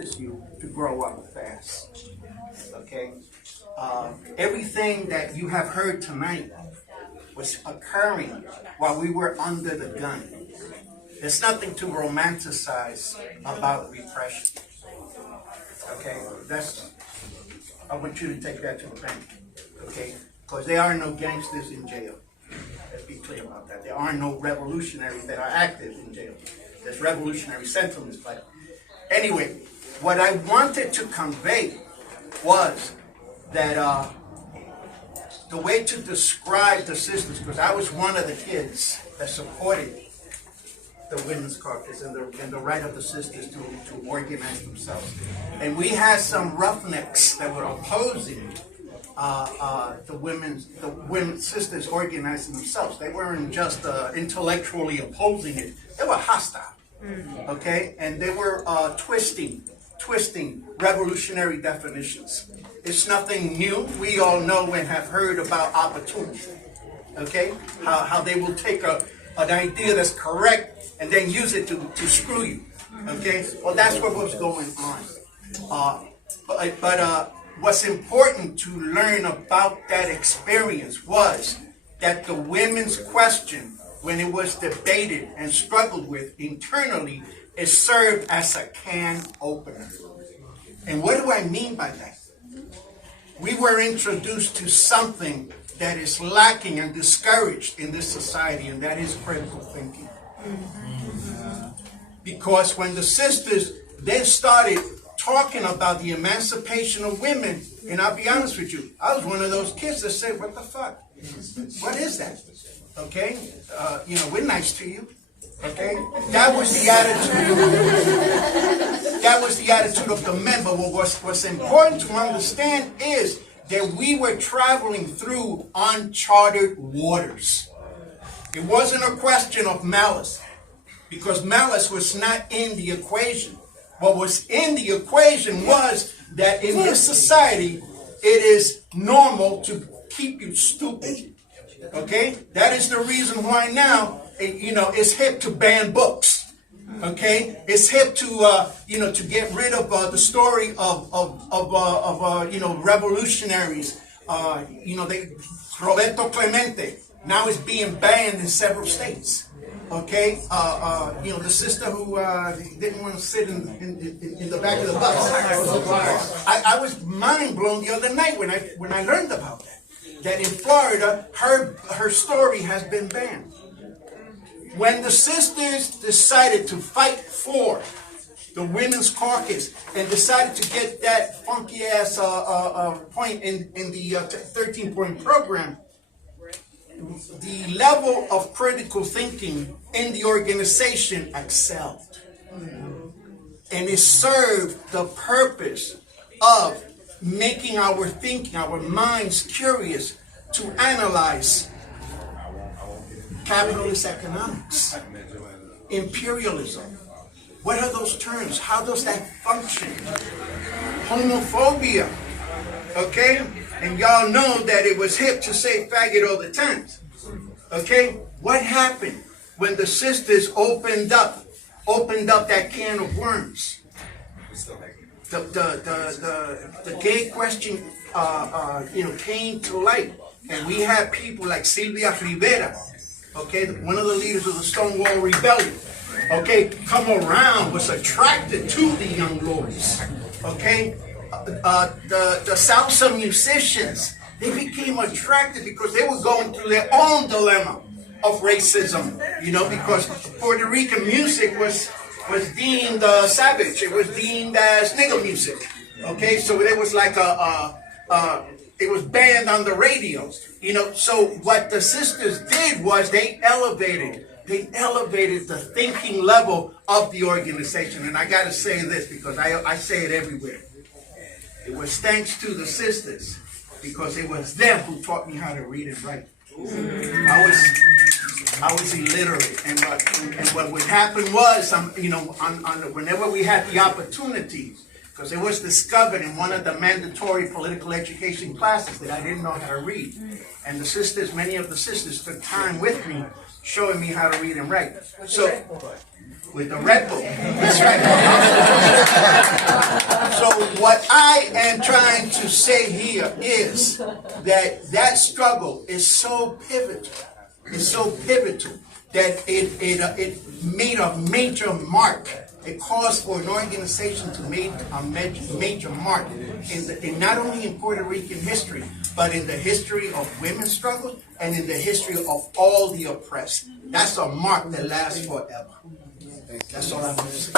practice you to grow up fast. Okay? Everything that you have heard tonight was occurring while we were under the gun. There's nothing to romanticize about repression. Okay? I want you to take that to the bank. Okay? Because there are no gangsters in jail. Let's be clear about that. There are no revolutionaries that are active in jail. There's revolutionary sentiments. But anyway, what I wanted to convey was that the way to describe the sisters, because I was one of the kids that supported the women's caucus and the right of the sisters to organize themselves. And we had some roughnecks that were opposing the women sisters organizing themselves. They weren't just intellectually opposing it. They were hostile. Okay? And they were twisting revolutionary definitions. It's nothing new. We all know and have heard about opportunity. Okay? How they will take an idea that's correct and then use it to screw you. Okay? Well, that's what was going on. But what's important to learn about that experience was that the women's question, when it was debated and struggled with internally, it served as a can opener. And what do I mean by that? We were introduced to something that is lacking and discouraged in this society, and that is critical thinking. Because when the sisters then started talking about the emancipation of women, and I'll be honest with you, I was one of those kids that said, what the fuck? What is that? Okay? We're nice to you. Okay? That was the attitude. That was the attitude of the men. But what's important to understand is that we were traveling through uncharted waters. It wasn't a question of malice, because malice was not in the equation. What was in the equation was that in this society, it is normal to keep you stupid. Okay? That is the reason why now, it's hip to ban books. Okay? It's hip to, to get rid of the story of revolutionaries. Roberto Clemente now is being banned in several states. Okay, the sister who didn't want to sit in the back of the bus. I was mind blown the other night when I learned about that. That in Florida, her story has been banned. When the sisters decided to fight for the women's caucus and decided to get that funky ass point in the 13-point program, the level of critical thinking in the organization excelled. And it served the purpose of making our thinking, our minds curious to analyze capitalist economics, imperialism. What are those terms? How does that function? Homophobia. Okay? And y'all know that it was hip to say faggot all the time. Okay? What happened when the sisters opened up that can of worms? The gay question, came to light. And we had people like Silvia Rivera, okay, one of the leaders of the Stonewall Rebellion, okay, come around, was attracted to the young lords, okay? The salsa musicians, they became attracted because they were going through their own dilemma of racism, because Puerto Rican music was deemed savage. It was deemed as nigger music, okay? So there was like it was banned on the radio, So what the sisters did was they elevated the thinking level of the organization. And I got to say this because I say it everywhere. It was thanks to the sisters, because it was them who taught me how to read and write. I was illiterate, and what would happen was, whenever we had the opportunity, because it was discovered in one of the mandatory political education classes that I didn't know how to read, and many of the sisters took time with me, showing me how to read and write. So with the Red Bull. That's right. So what I am trying to say here is that struggle is so pivotal. It's so pivotal that it made a major mark. It caused for an organization to make a major mark in not only in Puerto Rican history, but in the history of women's struggles and in the history of all the oppressed. That's a mark that lasts forever. That's all I want to say.